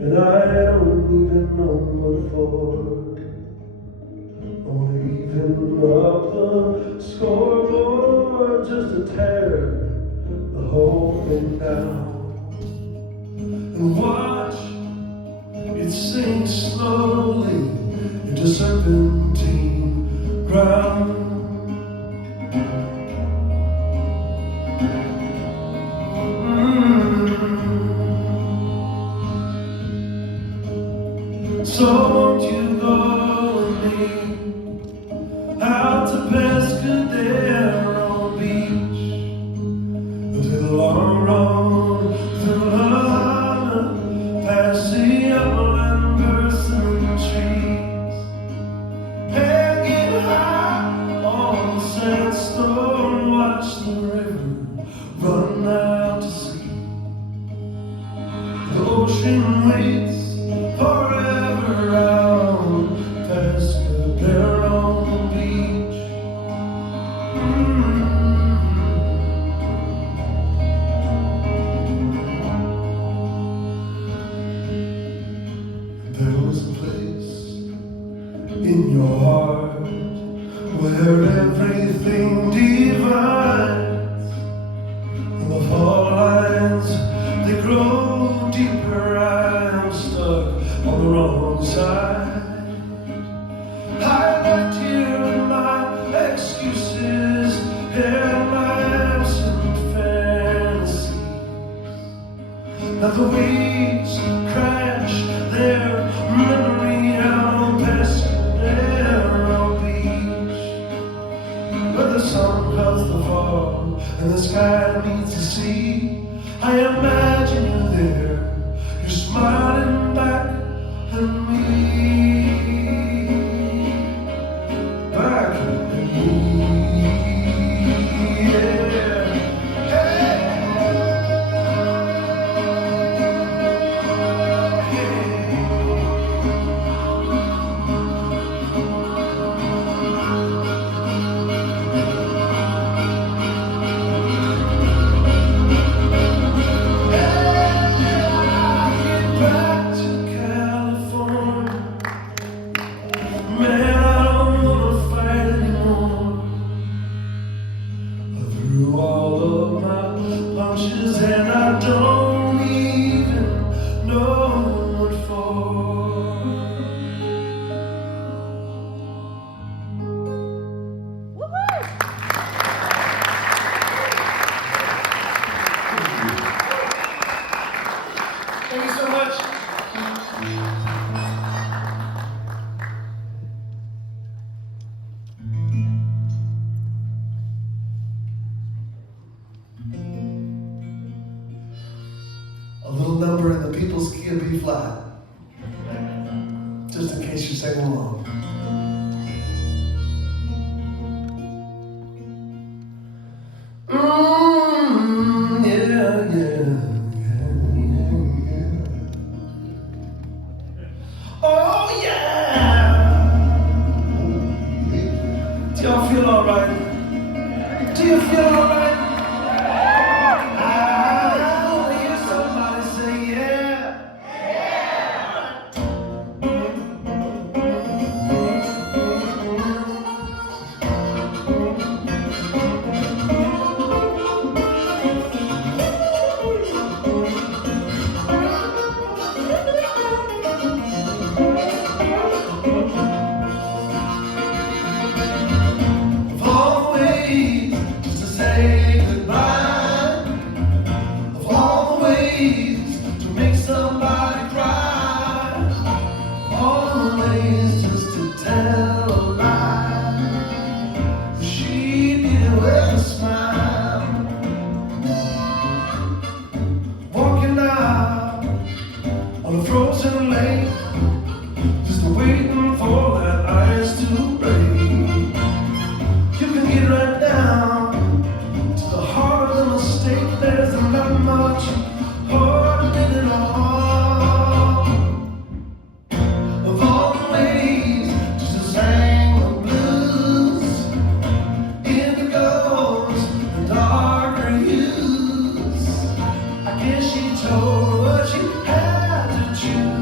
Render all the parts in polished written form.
and I don't even know what for. Only even up the scoreboard just to tear the whole thing down and watch it sink slowly into serpentine ground. So won't you go with me out to Pescadero Beach, to the long road through LaSalle, past the upland persimmon trees, hanging high on the sandstone, watch the river run out to sea. The ocean waits forever around Pescadero Beach. There was a place in your heart where everything divides, and the fault lines, they grow deeper. I'm stuck on the wrong side. I left here with my excuses and my absent fantasies. Now the waves crash their memory out on Pescadero Beach, where the sun cuts the fog and the sky meets the sea. I imagine you there, you're smiling back at me, back at me, yeah. All of my punches and I don't even know what for. Woohoo! Thank you so much. A little number in the people's key of B flat, just in case you sang along. Yeah, yeah. Oh yeah! Do y'all feel alright? Do you feel alright? To make somebody cry, all the ways just to tell a lie. She did it with a smile, walking out on a frozen lake, just waiting for that ice to break. You can get right down to the heart of the mistake. There's not much harder than it all. Of all the ways just to sing the blues, indigos and darker hues, I guess she told what she had to choose.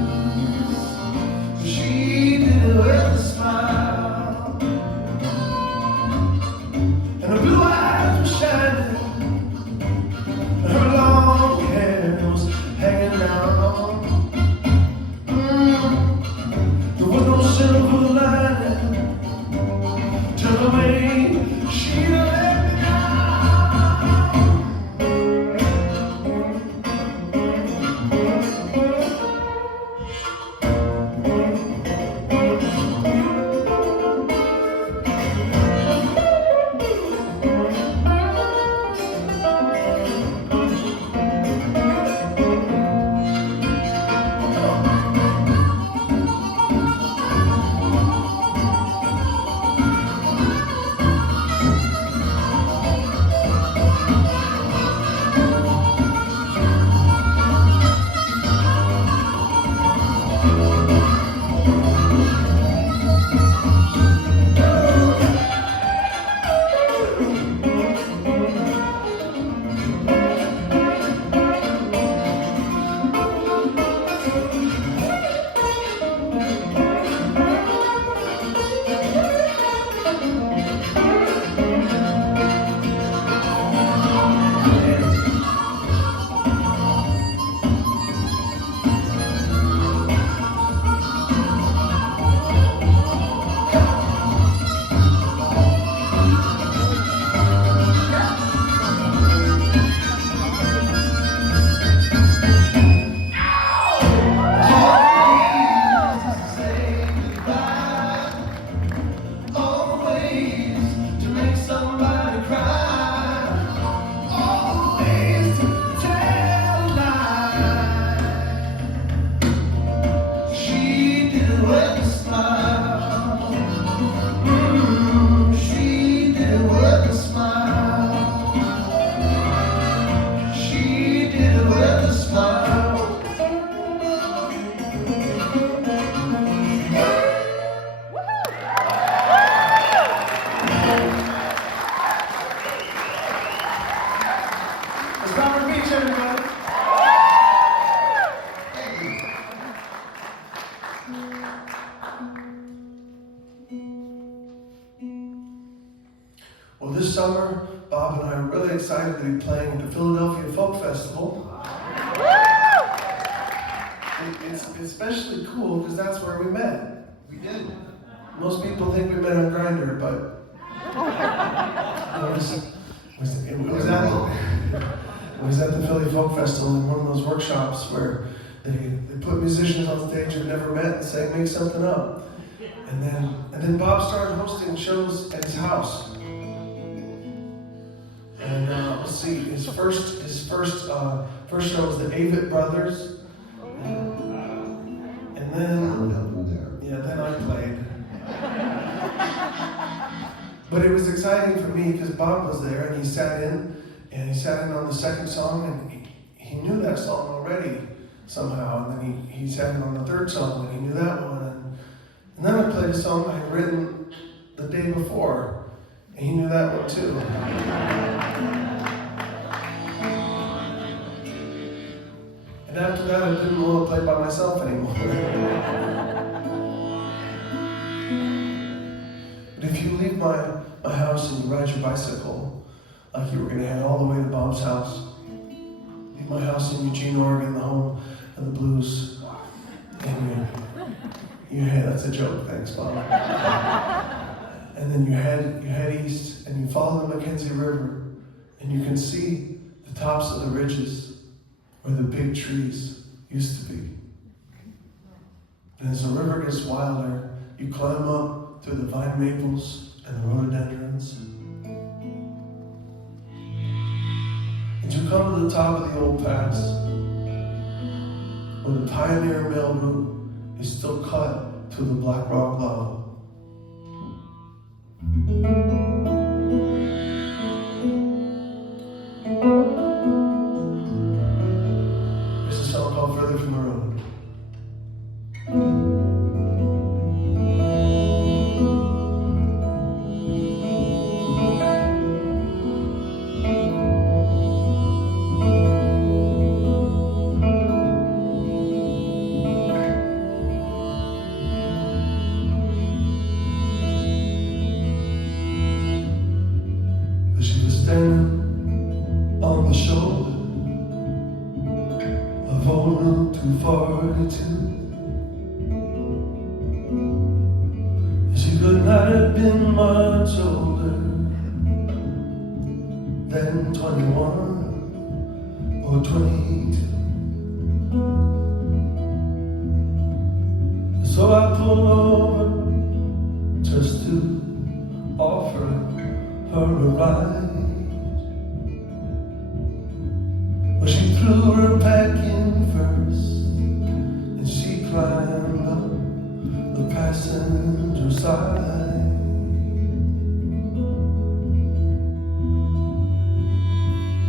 excited to be playing at the Philadelphia Folk Festival. It's especially cool because that's where we met. We did. Most people think we met on Grindr, but it was at the Philly Folk Festival in one of those workshops where they put musicians on stage who've never met and say, make something up. And then Bob started hosting shows at his house. And let's see, his first show was the Avett Brothers. And then I played. But it was exciting for me because Bob was there and he sat in on the second song and he knew that song already somehow. And then he sat in on the third song and he knew that one. And then I played a song I had written the day before and he knew that one too. And after that I didn't want to play by myself anymore. But if you leave my house and you ride your bicycle, like you were going to head all the way to Bob's house, leave my house in Eugene, Oregon, the home of the blues, and you head, that's a joke, thanks Bob. And then you head east and you follow the Mackenzie River and you can see the tops of the ridges where the big trees used to be. And as the river gets wilder, you climb up through the vine maples and the rhododendrons. And you come to the top of the old pass, where the pioneer mail route is still cut to the Black Rock lava. There's a song called Further from the Road. Standing on the shoulder of old Route 242. She could not have been much older than 21 or 22. So I pulled over just to offer her a ride. Well, she threw her back in first, and she climbed up the passenger side.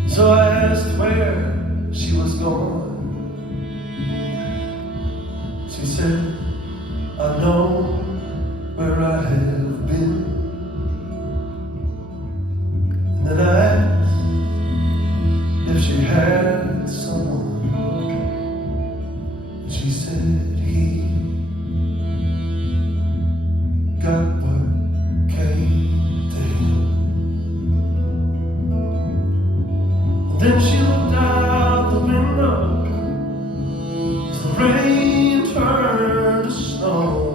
So I asked where she was going. She said, I know where I have been. And then I asked if she had someone, and she said he got what came to him. And then she looked out the window as the rain turned to snow.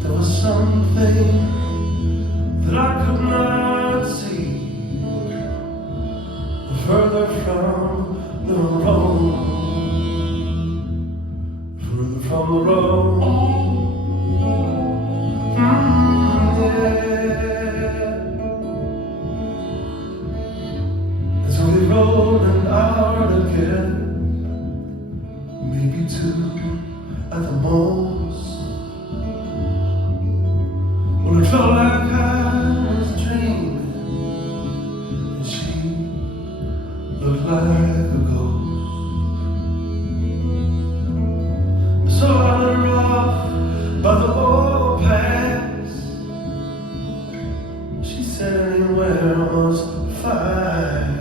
There was something that I could not see further from the road, further from the road. Yeah. And so we rode an hour together, maybe two at the most. Well, it felt like I was dreaming, and she looked like a ghost. So I let her off by the old pass. She said anywhere was fine,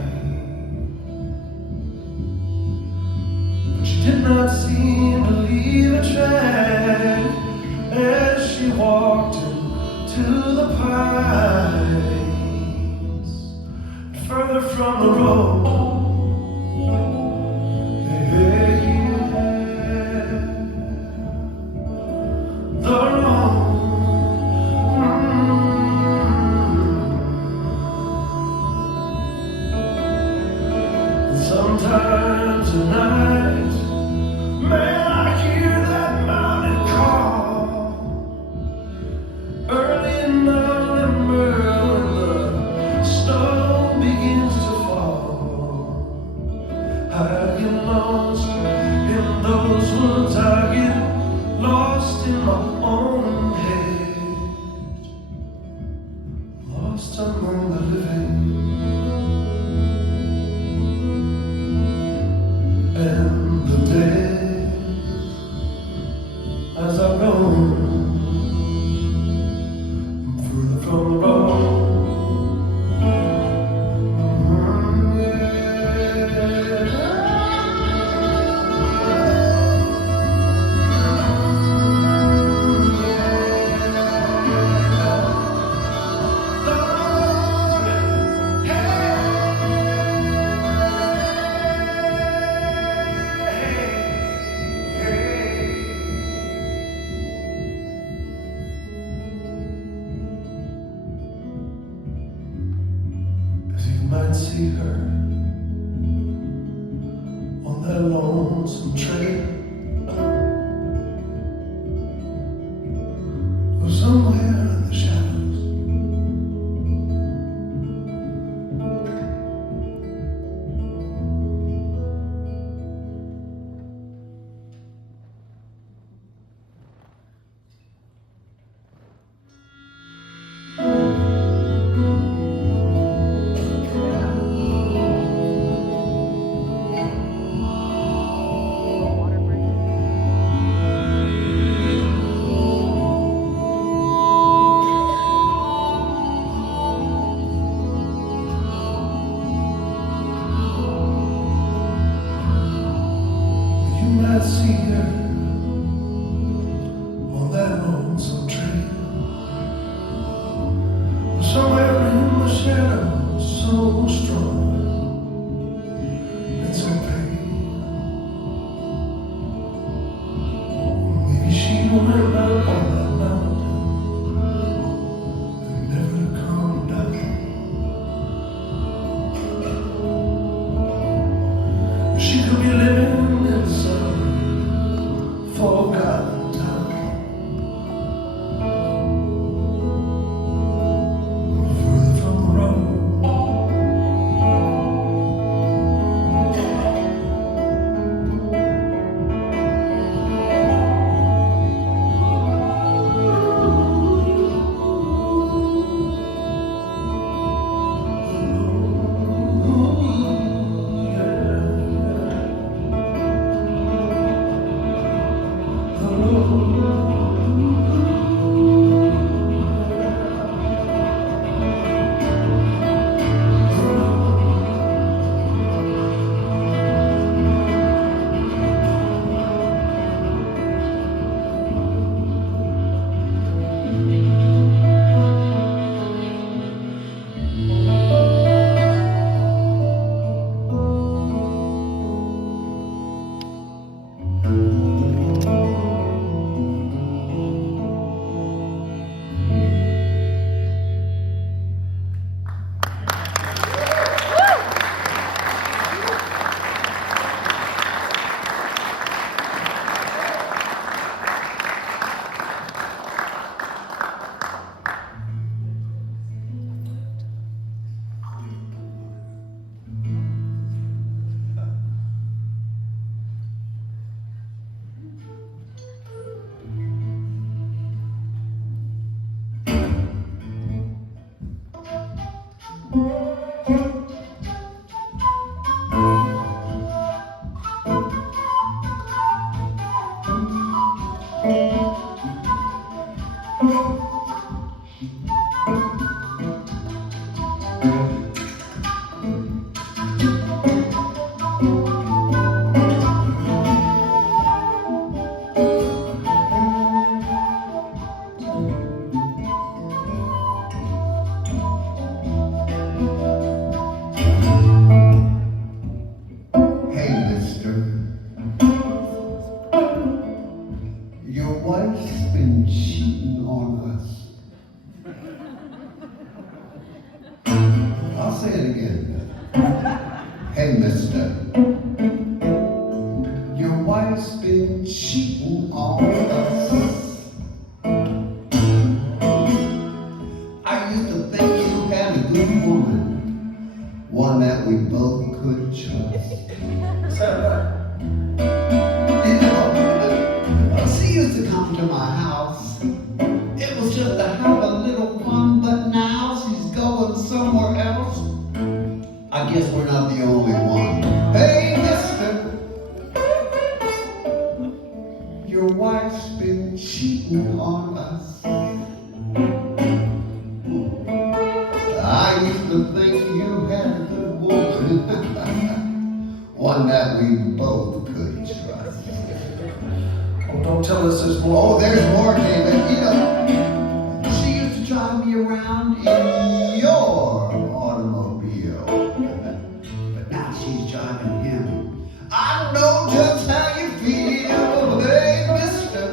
but she did not seem to leave a track as she walked to the pine. from the road. Yeah, the road. Sometimes at night, man, I hear that mountain call. Early in November, when the snow begins to fall, I get lost in those woods. I get lost in my own head, lost among the living. And the dead, as I roam further from the road. You might see her on that lonesome trail, or somewhere in the shadows. You might see her on that lonesome trail, or somewhere in the shadows, so strong and so pain. Maybe she will end up on that mountain and never come down. She could be living in some forgotten town, further from the road. Ooh, yeah, yeah. mister, your wife's been cheating on us. I used to think you had a good woman, one that we both could trust. You know, she used to come to my house. It was just to have a little fun, but now she's going somewhere else. I guess we're not the only one. Hey, mister, your wife's been cheating on us. I used to think you had a good woman, one that we both could trust. Oh, don't tell us there's more. Oh, there's more, David. You know, she used to drive me around in your automobile, but now she's driving him. I know just how you feel. Hey, mister,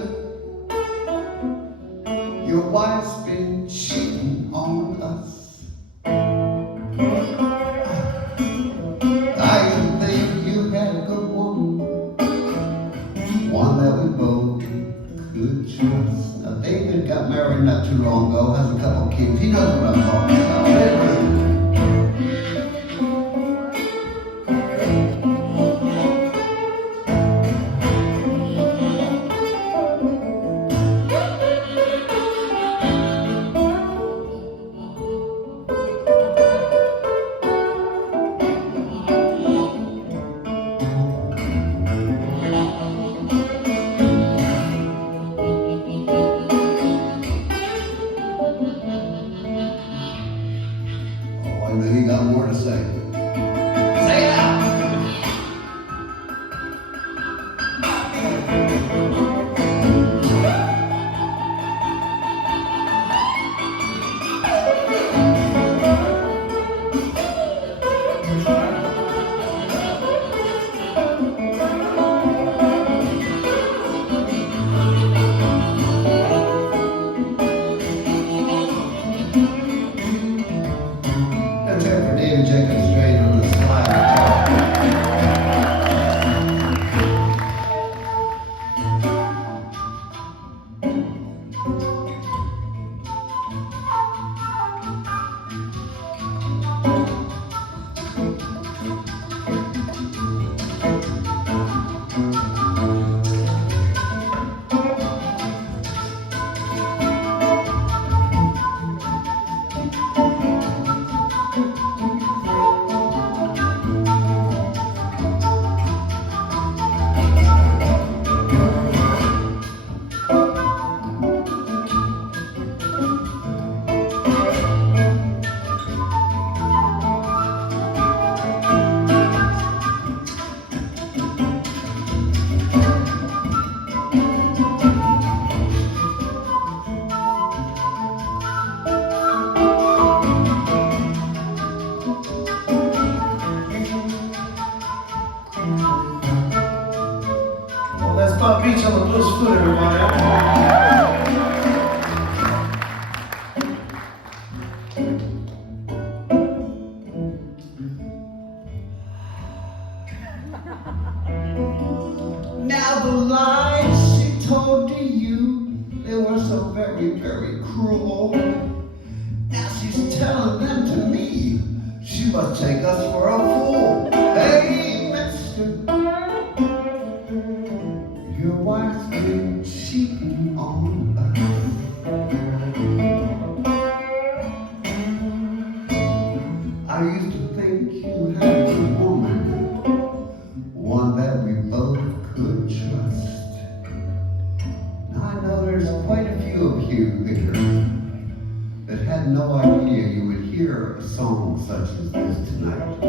your wife's been cheating on us. I used to think you had a good woman, one that we both could trust. Now, David got married not too long ago, has a couple kids. He knows what I'm talking about. I know you got more to say. Say it out! That's it for David Jacobs straight on the slide. Well, that's Bob Beach on the Blues Flute, everybody. Now the lies she told to you, they were so very, very cruel. Now she's telling them to me. She must take us for a fool. Hey, mister, your wife's been cheating on us. I used to think you had a good woman, one that we both could trust. Now I know there's quite a few of you here that had no idea you would hear a song such as this tonight.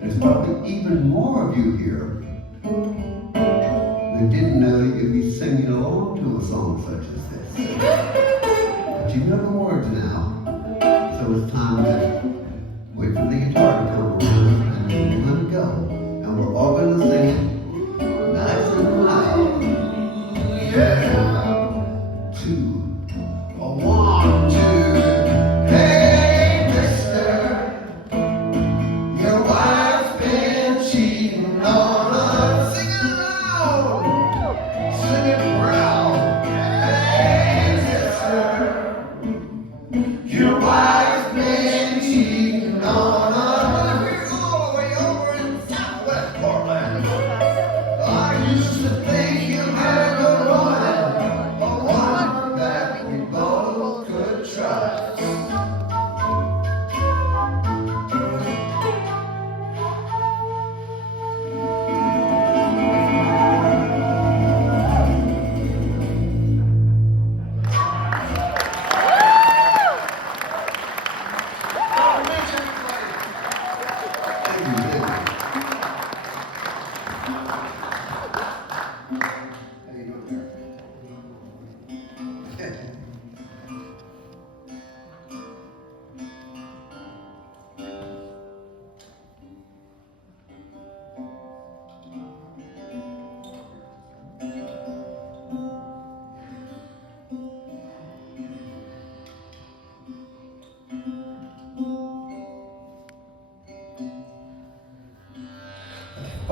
There's probably even more of you here that didn't know you could be singing along to a song such as this. But you know the words now, so it's time to wait for the guitar to come around and then we're gonna go. And we're all gonna sing it nice and loud. Yeah. 2, 1, 2. Hey, mister, your wife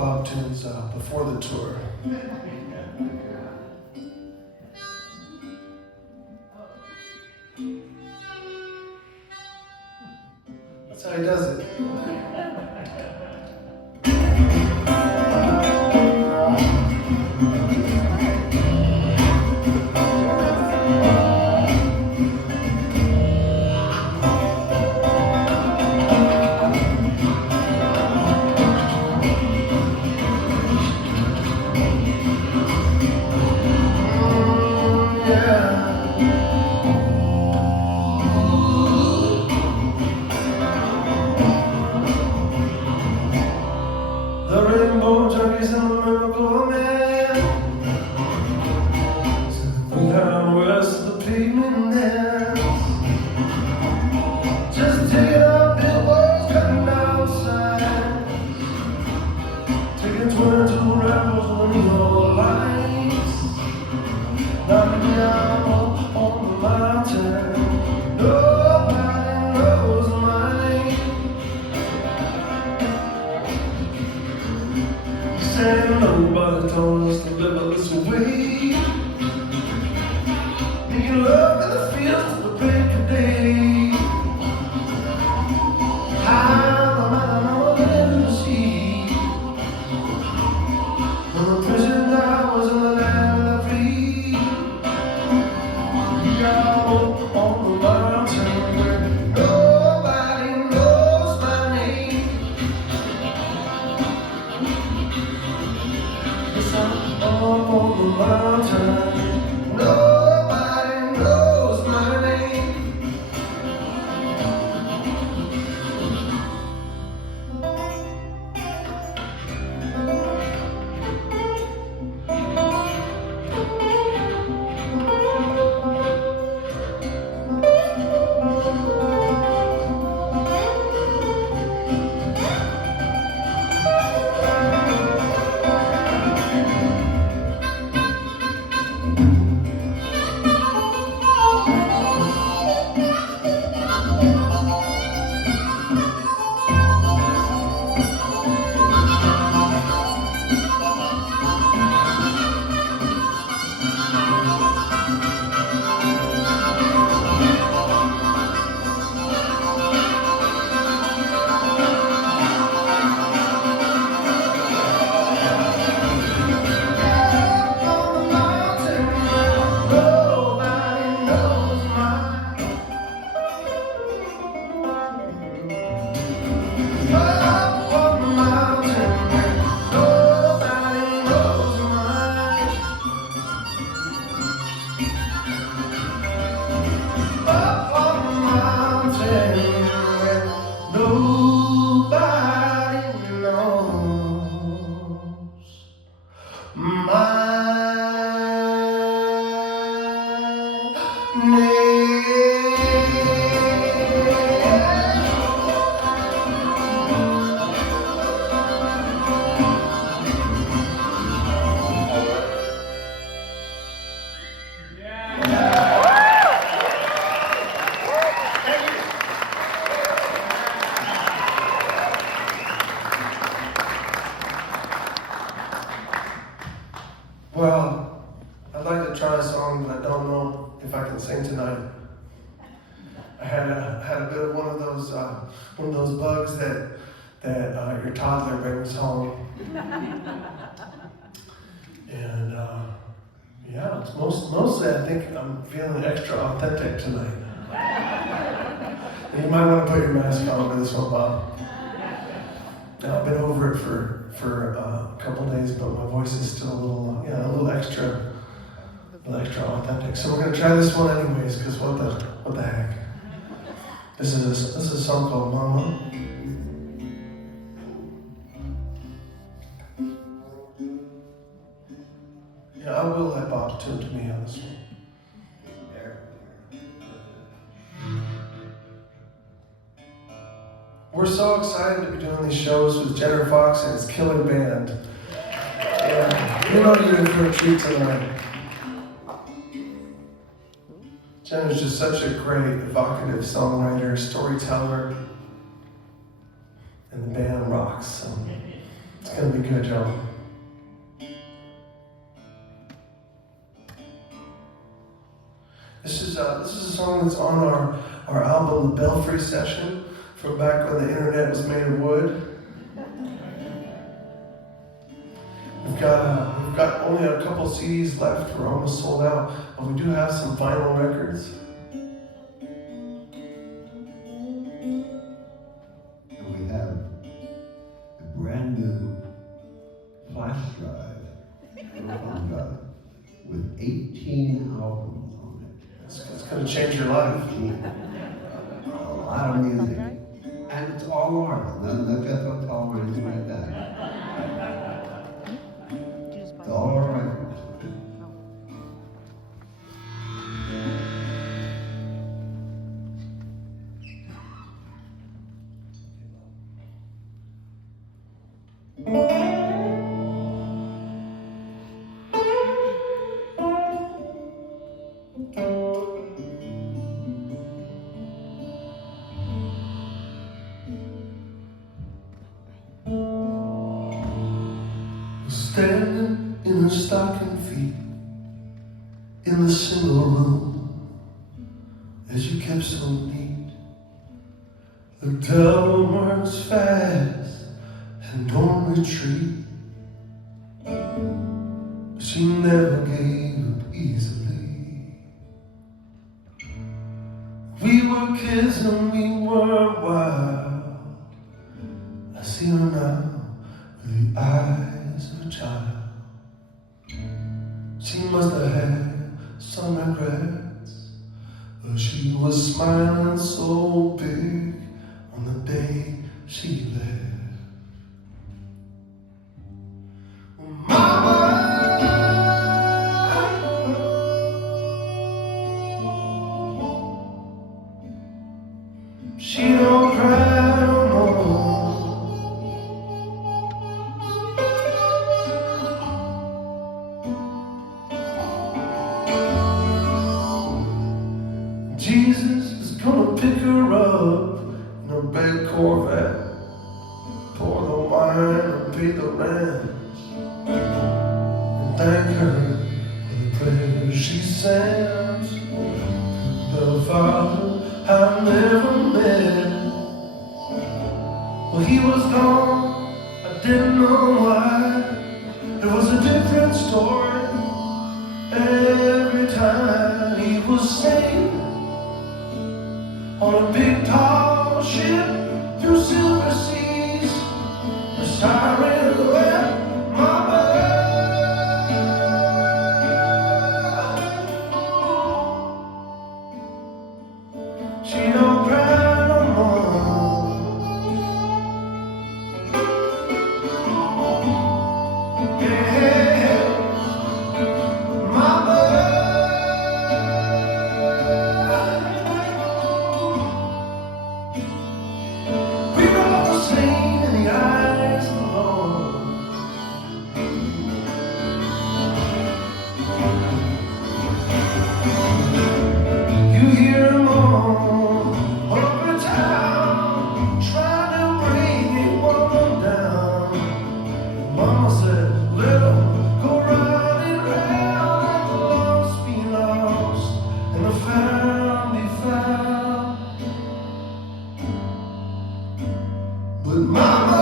Bob tunes before the tour. That's how he does it. The rainbow junkies and the miracle man. We down west of the pavement dance. Just taking out billboards, cutting down signs. Taking 22 rebels with neon lights. Knocking me out on the mountain. Nobody knows my name. And nobody told us to live this way. Making love in the fields to the break of day. High on the mountain sea. On the prison I was in the land of the free. We are up on the mountain where nobody knows my name. Up on the mountain, nobody knows my name. Well, I'd like to try a song, but I don't know if I can sing tonight. I had a bit of one of those bugs that your toddler brings home, and yeah, it's mostly I think I'm feeling extra authentic tonight. You might want to put your mask on for this one, Bob. Now, I've been over it for a couple days, but my voice is still a little extra authentic. So we're gonna try this one anyways, because what the heck? This is a song called Mama. Yeah, I will let Bob tune to me on this one. We're so excited to be doing these shows with Jenner Fox and his killer band. Yeah, you know you're in for a treat tonight. Jenner's just such a great, evocative songwriter, storyteller, and the band rocks. So It's gonna be good, y'all. This is a song that's on our album, The Belfry Session, from back when the internet was made of wood. We've got only a couple CDs left. We're almost sold out, but we do have some vinyl records. And we have a brand new flash drive, thumb drive, with 18 albums on it. It's going to change your life. A lot of music. And it's all ours. No Jeff Hotel or anything like that. It's all our records. Standing in her stocking feet in the single room as you kept so neat. The devil works fast and don't retreat, but she never gave up easily. We were kids and we were wild. I see her now with the eyes of a child. She must have had some regrets, but she was smiling so big on the day she left. Mama, she don't cry no more. Jesus is gonna pick her up in a big Corvette, pour the wine and pay the rent, and thank her for the prayers she sends to the Father I never met. Well, he was gone, I didn't know why. It was a different story every time he was sailing on a big tall ship through silver seas. The sirens wept my bird. She don't cry no more. Yeah, my bird. We were all the same in the eyes of the Lord. You hear them all over town, trying to bring a woman down. Mama said, let them go riding round, let the lost be lost, and the found be found. But Mama,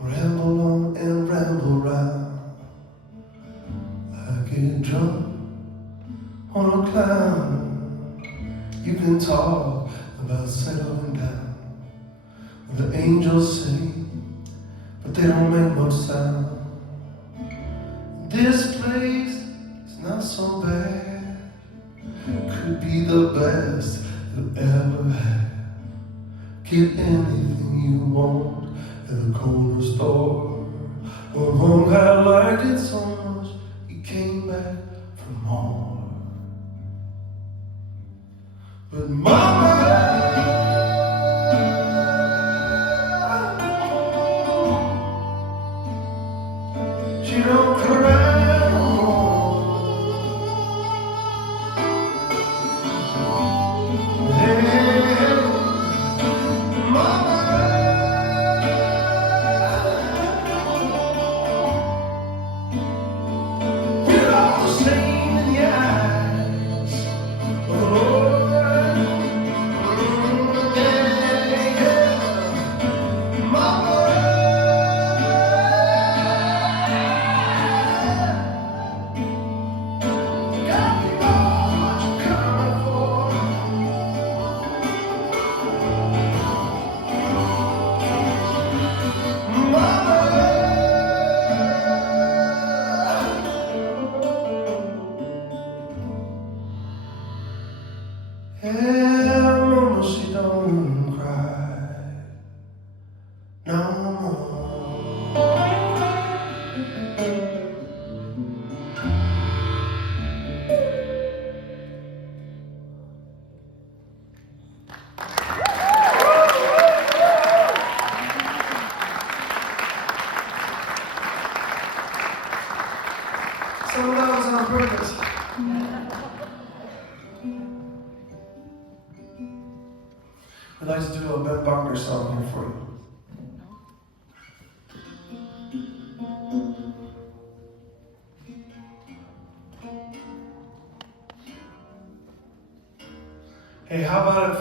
ramble on and ramble round. I get drunk on a clown. You can talk about settling down. The angels sing, but they don't make much sound. This place is not so bad. Could be the best you've ever had. Get anything you want at the corner store. Well, Monk had liked it so much, he came back for more. But Mama, she don't cry no more. Hey, Mama, we're all the same in the eyes of the Lord. Mama, yeah, Mama, she don't cry no more. Some of that was on purpose. We'd like to do a Ben Bochner song here for you. Hey, how about it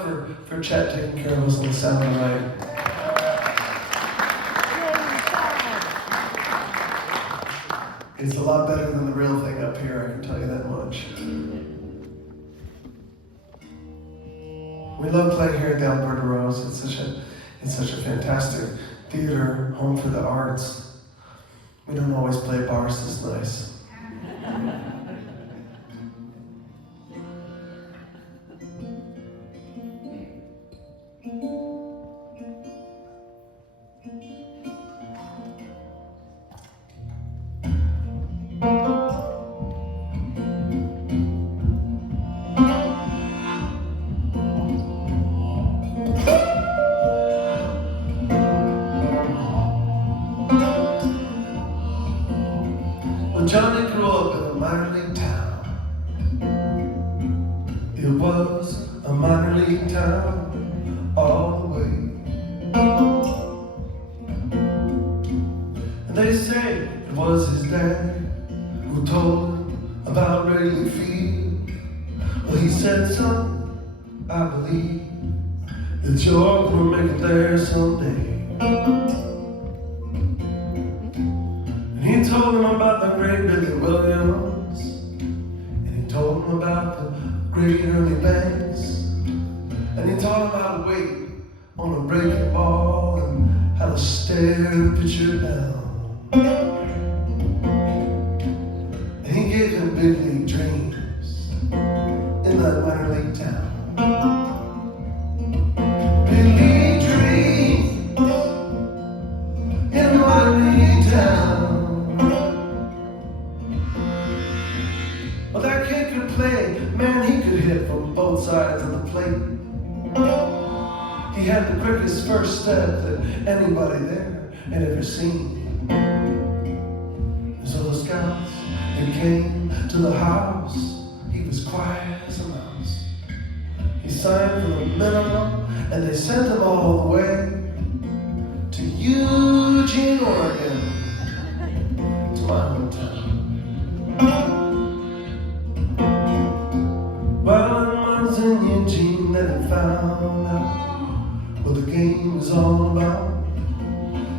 for Chet taking care of us on the sound tonight? It's a lot better than the real thing up here, I can tell you that much. We love playing here at the Alberta Rose. It's such a fantastic theater, home for the arts. We don't always play bars this nice. Johnny grew up in a minor league town. It was a minor league town all the way. And they say it was his dad who told him about Wrigley Field. Well, he said, son, I believe that you're gonna make it there someday. He told him about the great Billy Williams, and he told him about the great Ernie Banks, and he taught him how to wait on a breaking ball and how to stare a pitcher down. And he gave him big league dreams in that minor league town. Big league dreams in a minor league town. Well, that kid could play, man, he could hit from both sides of the plate. He had the quickest first step that anybody there had ever seen. And so the scouts, they came to the house, he was quiet as a mouse. He signed for the minimum, and they sent him all the way to Eugene, Oregon, to my hometown. Well, it was in Eugene that he found out what the game was all about.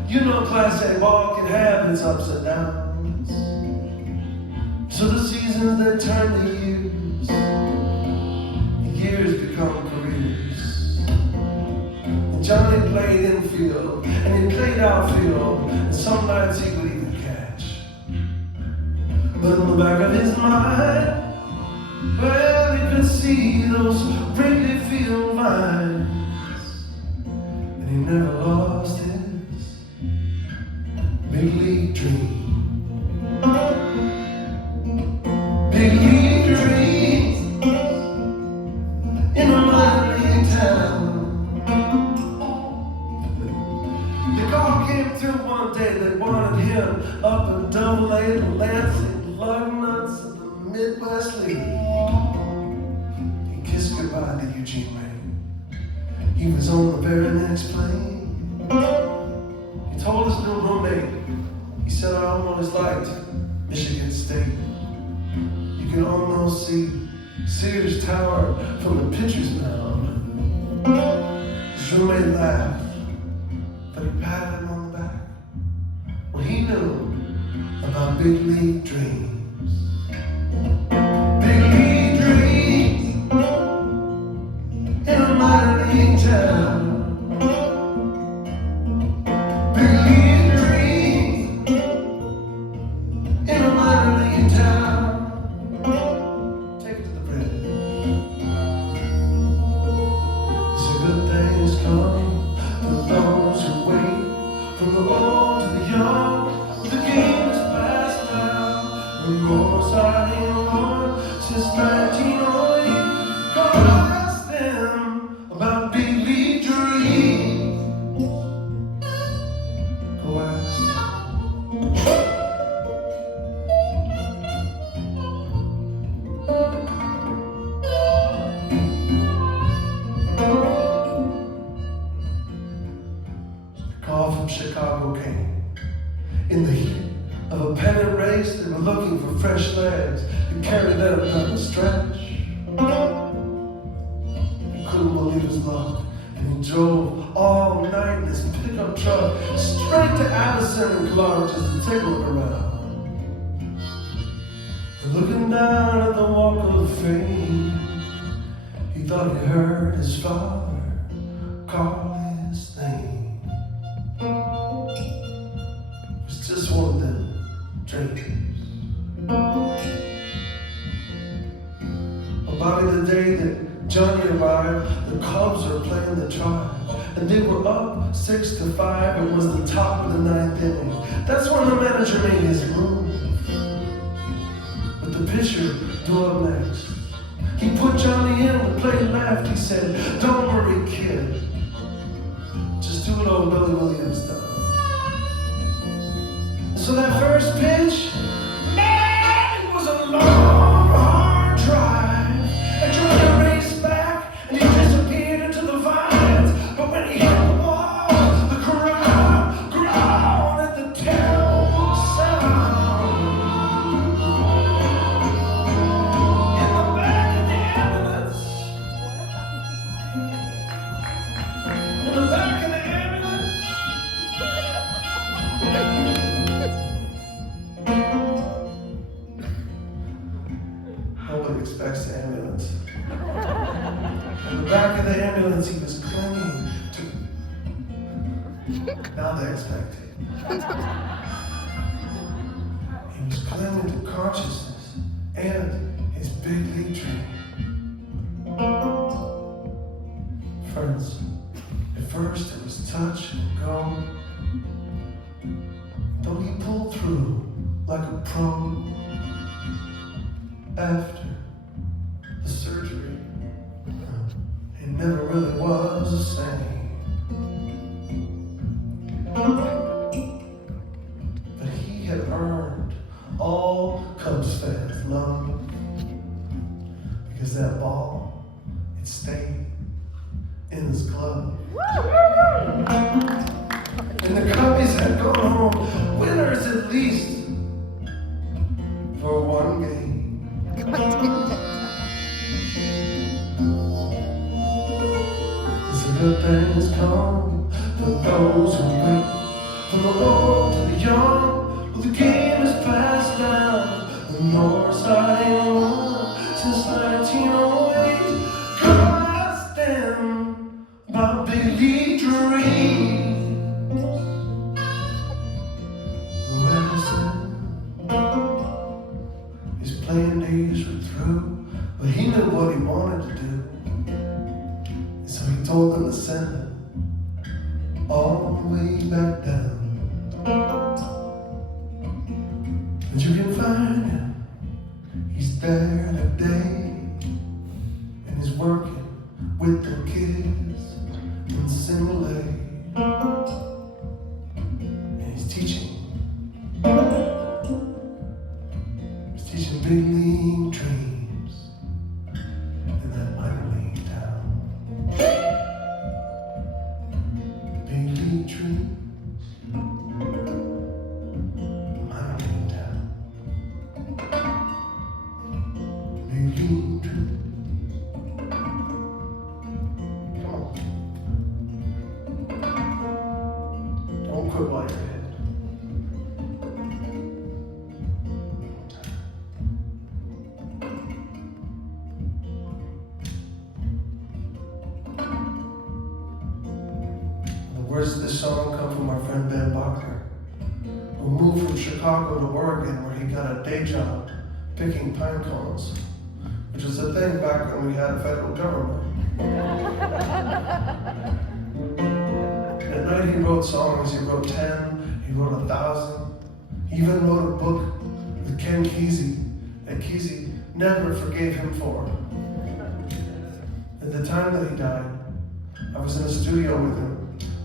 You know, Class A ball can have its ups and downs. So the seasons that turn to years, and years become careers. And Johnny played infield, and he played outfield, and some nights he would even catch. But in the back of his mind, well, he could see those Wrigley Field vines. and he never lost his big league dream. Big league dreams in a minor league town. The call came through one day, they wanted him up in Double-A to Lansing, lug nuts in the Midwest League. He kissed goodbye to Eugene Ray. He was on the very next plane. He told his new roommate, he said, I almost liked Michigan State. You can almost see Sears Tower from the pitcher's mound. His roommate laughed, but he patted him on the back. Well, he knew about big league dreams. Big league dreams in a minor league town. Big league dreams in a minor league town. Take it to the bridge. So good things coming for those who wait, from the old to the young. The game is past now. The most I known since 1908. Go ask them about big league dreams. Go ask them. The call from Chicago came. In the heat of a pennant race, they were looking for fresh legs to carry them down the stretch. He couldn't believe his luck, and he drove all night in his pickup truck straight to Addison and Clark just to take a look around. And looking down at the walk of fame, he thought he heard his father call his name. Just one of them dreams. About the day that Johnny arrived, the Cubs were playing the Tribe, and they were up 6-5. It was the top of the 9th inning. That's when the manager made his move. But the pitcher drew up next. He put Johnny in to play left. He said, "Don't worry, kid. Just do what old Billy Williams does." So that first pitch, man, it was a long, hard drive. And Johnny raced back, and he disappeared into the vines. But when he hit the wall, the crowd growled at the terrible sound. In the back of the ambulance, in the back of the ambulance, nobody expects the ambulance. In the back of the ambulance, he was clinging to. Now they expect it. He was clinging to consciousness and his big league dream. Friends, at first it was touch and go. Though he pulled through like a pro. After the surgery, it never really was the same. But he had earned all Cubs fans' love because that ball, it stayed in his glove. And the Cubbies had gone home winners at least for one game. So good things come for those who wait, from the old to the young. Well, the game is passed down the north side since 1908. Go ask them about big league dreams. Who asked them? His playing days were through, but he knew what he wanted to do. And so he told them to send him all the way back down. But you can find him, he's there today, and he's working with the kids in Simulate. And he's teaching big league dreams in that minor league town. Big league dreams, minor league town. Big league dreams. Come on. Don't quit while you're ahead. Words of this song come from our friend Ben Bochner, who moved from Chicago to Oregon, where he got a day job picking pine cones, which was a thing back when we had a federal government. And at night he wrote songs. He wrote 10, he wrote 1,000. He even wrote a book with Ken Kesey that Kesey never forgave him for. At the time that he died, I was in the studio with him.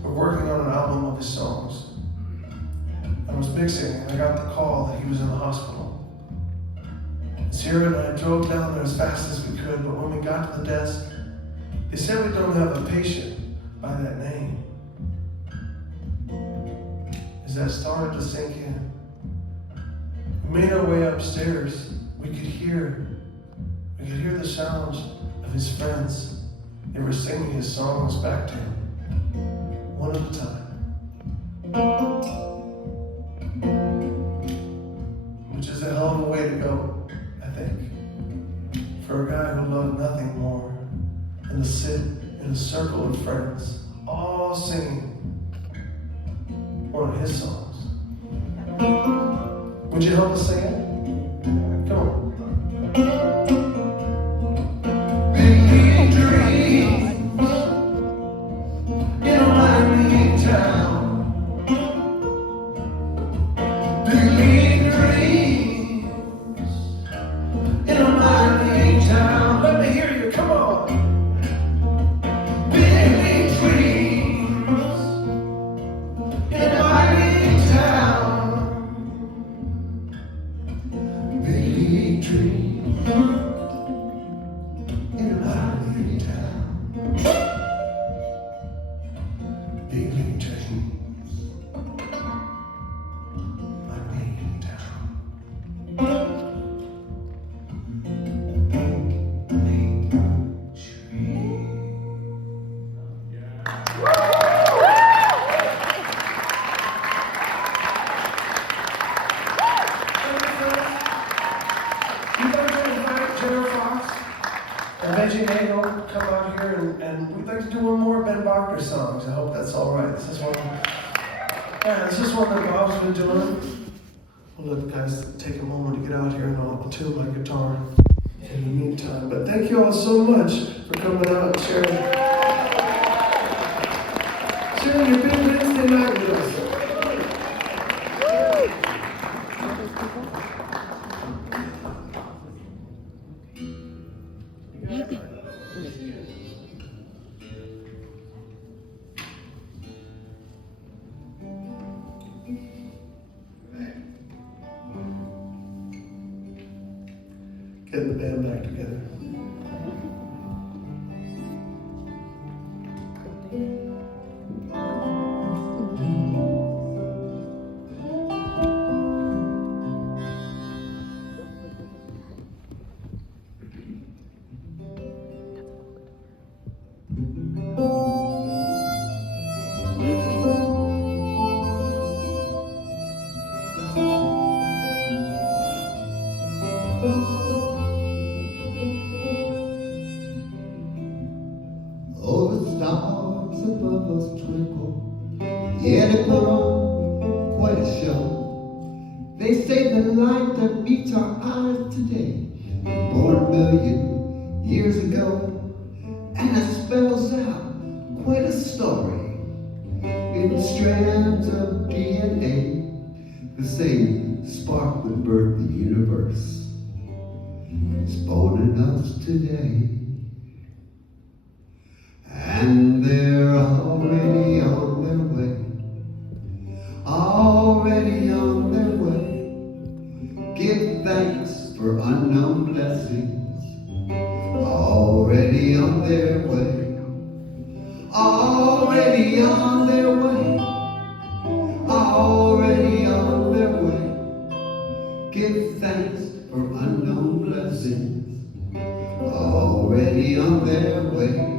We're working on an album of his songs. I was mixing, and I got the call that he was in the hospital. Sierra and I drove down there as fast as we could, but when we got to the desk, they said we don't have a patient by that name. As that started to sink in, we made our way upstairs. We could hear the sounds of his friends. They were singing his songs back to him, one at a time. Which is a hell of a way to go, I think, for a guy who loved nothing more than to sit in a circle of friends, all singing one of his songs. Would you help us sing it? Come on. Big dreams in a mining town. Big dreams in a mining town. Let me hear you, come on. Big dreams in a mining town. Big dreams in a mining town. Big dreams, my main town. Big dreams. We'd like to invite Jennifer Fox and Reggie Nagle to come out here, and we'd like to do one more Ben Bochner songs. I hope that's all right. This is one that Bob's been doing. We'll let the guys take a moment to get out here and I'll tune my guitar in the meantime. But thank you all so much for coming out and sharing your big Wednesday night with us. Getting the band back together. Oh, the stars above us twinkle. Yeah, they put on quite a show. They say the light that meets our eyes today, born 1,000,000 years ago, and it spells out quite a story. in strands of DNA, the same spark that birthed the universe is born in us today. And they're already on their way, already on their way. Give thanks for unknown blessings, already on their way, already on their way, already on their way. Give thanks for unknown blessings, already on their way.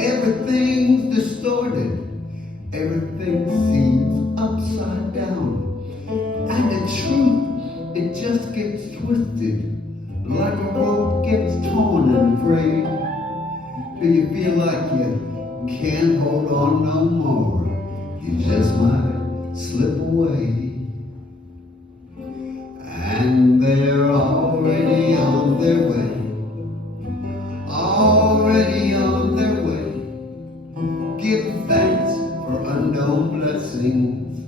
Everything's distorted, everything seems upside down, and the truth, it just gets twisted, like a rope gets torn and frayed, till you feel like you can't hold on no more, you just might slip away. And they're already on their way, already on their way. Give thanks for unknown blessings,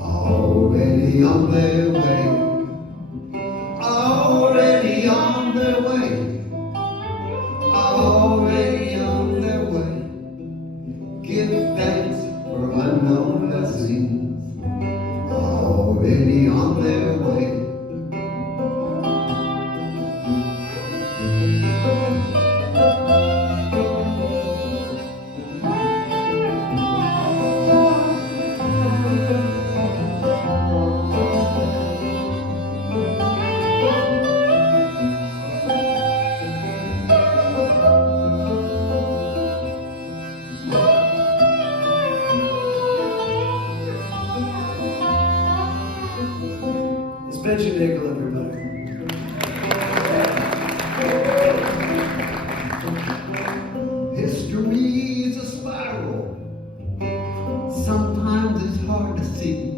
already on their way, already on their way, already on their way. Give thanks for unknown blessings, already on their way. Benji Nickel, everybody. History's a spiral. Sometimes it's hard to see.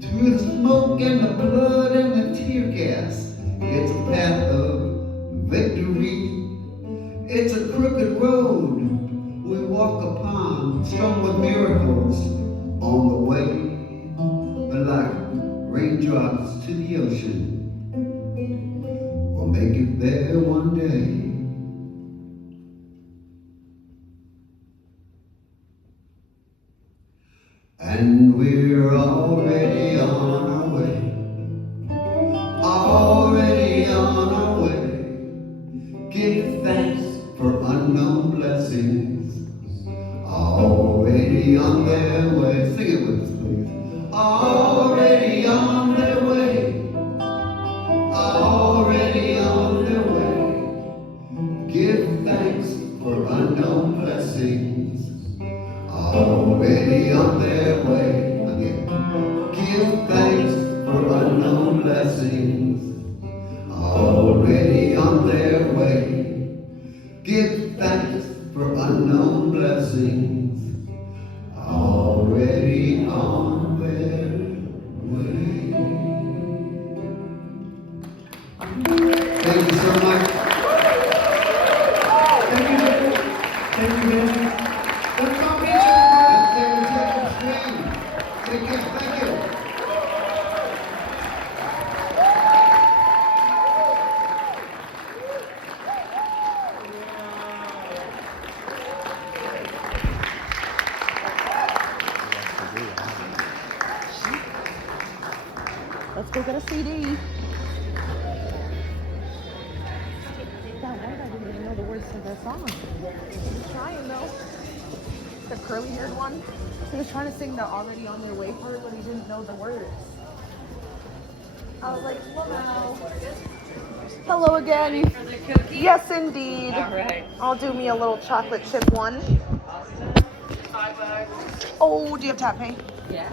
Through the smoke and the blood and the tear gas, it's a path of victory. It's a crooked road we walk upon, strung with miracles on the way. But like raindrops to the ocean, we'll make it there one day. And we're already on our way, already on our way. Give thanks for unknown blessings, already on their way. Sing it with us, please. Already on their way, already on their way. Give thanks for unknown blessings, already on their way. Again. Give thanks for unknown blessings, already on their way. Give thanks for unknown blessings, already on their way. Thank you so much. Thank you, Nickel. Thank you, Benji. Let's go, Beach, everybody. Take care. Thank you. Let's go get a CD. Yeah, what if I didn't even know the words to their song? He was trying though. The curly haired one. He was trying to sing the already on their way part, but he didn't know the words. I was like, hello. Hello again. For the cookie? Yes, indeed. All right. I'll do me a little chocolate chip one. $5. Oh, do you have tap pay? Yeah.